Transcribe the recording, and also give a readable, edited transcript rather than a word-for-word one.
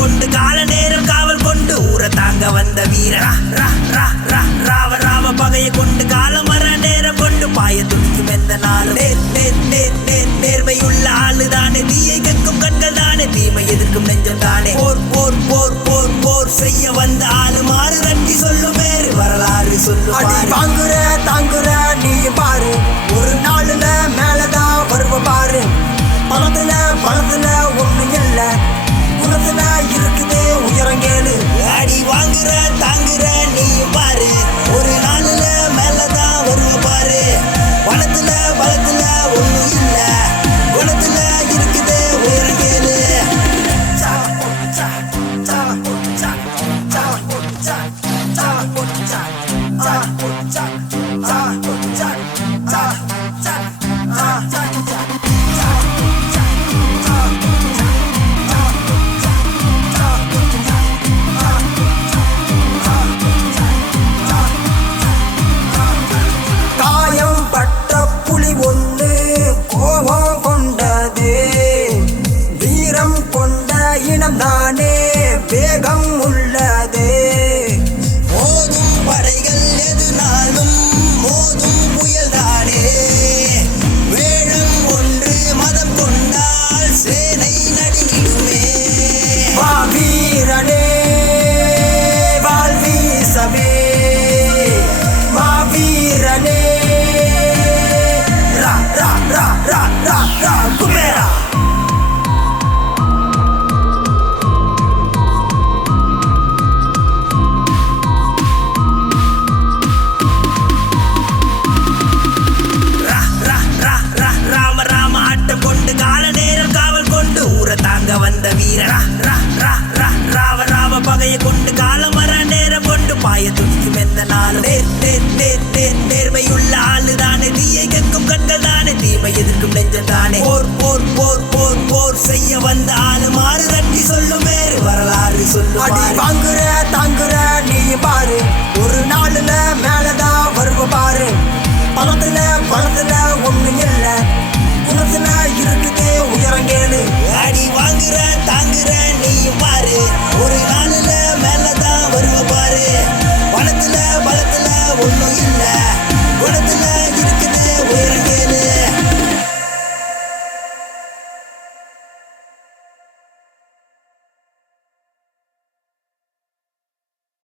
கொண்டு கால நேரம் காவல் கொண்டு ஊரை தாங்க வந்த வீர ராவ ராவ பகையை கொண்டு காலம் வர நேரம் கொண்டு பாய துணிக்கும் எந்த நாளும் நேர்மையுள்ள ஆளுதானே தீயை கற்கும் கண்கள் தானே தீமை எதிர்க்கும் நெஞ்சம் தானே போர் போர் போர் போர் போர் செய்ய வந்த ஆளு மாறு தட்டி சொல்லும் வேறு வரலாறு சொல்லும் வாங்குற தாங்குற நீ பாரு ஒரு நாளுல மேலதான் வருவ பாரு பணத்துல ஒண்ணு இல்ல குணத்துல இருக்குதே உயரங்கேளு அடி வாங்குற தாங்குற நீயும் பாரு ஒரு நாளுல மேலதான் வருவ பாரு பணத்துல ஒண்ணும் இல்ல குணத்துல இருக்குதே உயரங்கேளு தானே வேகம் உள்ளதே மோதும் படைகள் எதுனாலும் மோதும் புயல் தானே வேடம் ஒன்று மதம் கொண்டால் சேனை நடுங்கிடுமே வா வீரனே வாள் வீசவே வா வீரனே ரா ரா ரா ரா ரா ரா குபேரா வந்த வீர ராவ பகையை கொண்டு காலம் வர நேரம் கொண்டு பாய துணிக்கும் எந்த நாளும் நேர்மையுள்ள ஆளுதானே தீயை கற்கும் கண்கள் தானே தீமை எதிர்க்கும் நெஞ்சம் தானே போர் போர் போர் போர் போர் செய்ய வந்த ஆளு மாறு தட்டி சொல்லும் வேறு வரலாறு சொல்லும் வாங்குற தாங்குற நீ பாரு ஒரு நாளுல மேலதான் வருவ பாரு பணத்துல ஒண்ணு இல்ல குணத்துல இருக்குதே உயரங்கேளு அடி வாங்குற